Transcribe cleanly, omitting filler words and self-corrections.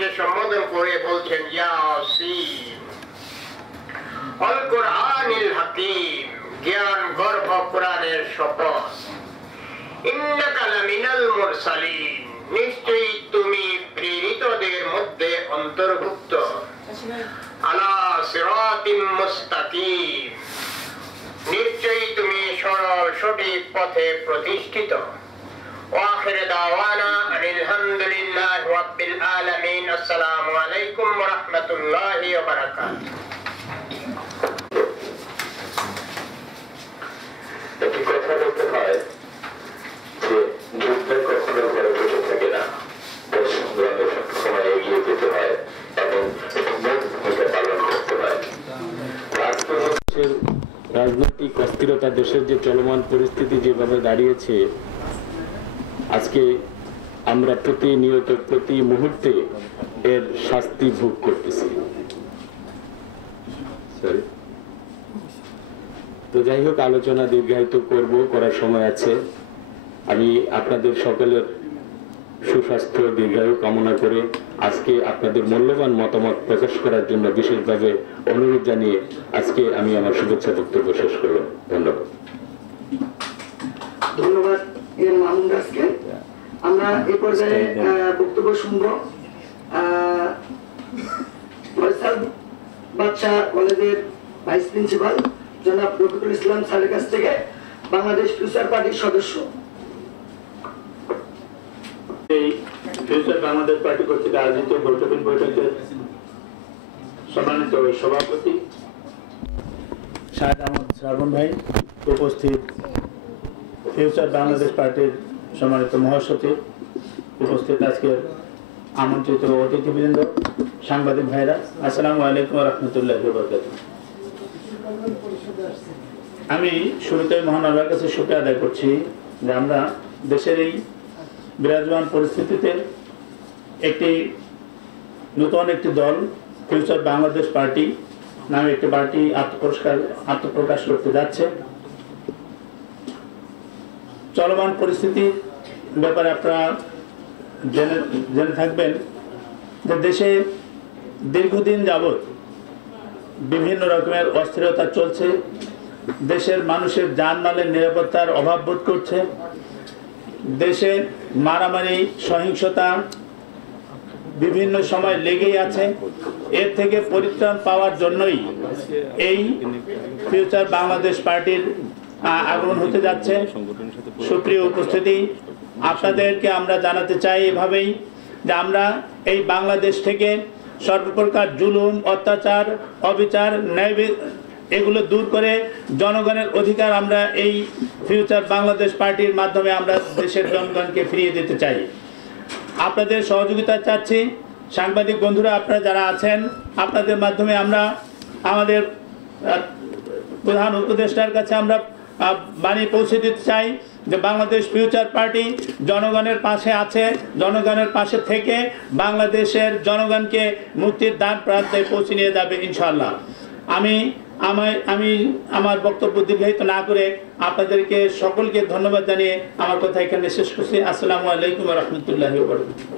কোরআনকে সম্বোধন করে বলছেন ইয়াসিন আল কুরআনিল হাকীম, জ্ঞান গর্ভ কোরআনের শপথ। ইন্নাকা লামিনাল মুরসালিন, নিশ্চয়ই তুমি প্রেরিতদের মধ্যে অন্তর্ভুক্ত। আলা সিরাতিম মুস্তাকিম, নিশ্চয়ই তুমি সরল সঠিক পথে প্রতিষ্ঠিত। وآخر دعوانا أن الحمد لله رب العالمين. السلام عليكم ورحمة الله وبركاته. একটি কথা বলতে হয় যে যুদ্ধের কখনো ঘরে বসে থাকে না, দেশ সংগ্রামের সময় এগিয়ে যেতে হয় এবং ভূমিকা পালন করতে হয়। রাজনৈতিক অস্থিরতা, দেশের যে চলমান পরিস্থিতি যেভাবে দাঁড়িয়েছে, আজকে আমরা প্রতিনিয়ত প্রতি মুহূর্তে এর শাস্তি ভোগ করতেছি। তো যাই হোক, আলোচনা দীর্ঘায়িত করার সময় আছে। আমি আপনাদের সকলের সুস্বাস্থ্য দীর্ঘায়ু কামনা করে আজকে আপনাদের মূল্যবান মতামত প্রকাশ করার জন্য বিশেষভাবে অনুরোধ জানিয়ে আজকে আমি আমার শুভেচ্ছা বক্তব্য শেষ করলাম। ধন্যবাদ। ধন্যবাদ মামুন দাসকে। আমরা এই পর্যায়ে বক্তব্য শুনব ফয়সাল বাদশা কলেজের ভাইস প্রিন্সিপাল জনাব রফিকুল ইসলাম স্যারের কাছ থেকে, বাংলাদেশ ফিউচার পার্টির সদস্য। এই ফিউচার বাংলাদেশ পার্টি কর্তৃক আয়োজিত বৈঠকের সম্মানিত সভাপতি শাহেদ আহমদ শ্রাবণ ভাই, উপস্থিত ফিউচার বাংলাদেশ পার্টির সম্মানিত মহাসচিব, উপস্থিত আজকের আমন্ত্রিত অতিথিবৃন্দ, সাংবাদিক ভাইরা, আসসালামু আলাইকুম ওয়া রাহমাতুল্লাহি ওয়া বারাকাতুহু। আমি শুরুতেই মহান আল্লাহর কাছে শুকরিয়া আদায় করছি যে আমরা দেশের এই বিরাজমান পরিস্থিতিতে নতুন একটি দল ফিউচার বাংলাদেশ পার্টি নামে একটি পার্টি আত্মপ্রকাশ করতে যাচ্ছে। চলমান পরিস্থিতির ব্যাপারে আপনারা জেনে থাকবেন যে দেশে দীর্ঘদিন যাবৎ বিভিন্ন রকমের অস্থিরতা চলছে। দেশের মানুষের জানমালের নিরাপত্তার অভাব বোধ করছে। দেশে মারামারি, সহিংসতা বিভিন্ন সময় লেগেই আছে। এর থেকে পরিত্রাণ পাওয়ার জন্যই এই ফিউচার বাংলাদেশ পার্টির আগমন হতে যাচ্ছে। সুপ্রিয় উপস্থিতি, আপনাদেরকে আমরা জানাতে চাই এভাবেই যে আমরা এই বাংলাদেশ থেকে সর্বপ্রকার জুলুম, অত্যাচার, অবিচার, ন্যায় এগুলো দূর করে জনগণের অধিকার আমরা এই ফিউচার বাংলাদেশ পার্টির মাধ্যমে আমরা দেশের জনগণকে ফিরিয়ে দিতে চাই। আপনাদের সহযোগিতা চাচ্ছি। সাংবাদিক বন্ধুরা আপনারা যারা আছেন, আপনাদের মাধ্যমে আমরা আমাদের প্রধান উপদেষ্টার কাছে আমরা বাণী পৌঁছে দিতে চাই যে বাংলাদেশ ফিউচার পার্টি জনগণের পাশে আছে। জনগণের পাশে থেকে বাংলাদেশের জনগণকে মুক্তির দ্বার প্রান্তে পৌঁছে নিয়ে যাবে ইনশাআল্লাহ। আমি আমার বক্তব্য দীর্ঘায়িত না করে আপনাদেরকে সকলকে ধন্যবাদ জানিয়ে আমার কথা এখানে শেষ করছি। আসসালামু আলাইকুম ওয়া রাহমাতুল্লাহি ওয়া বারাকাতুহু।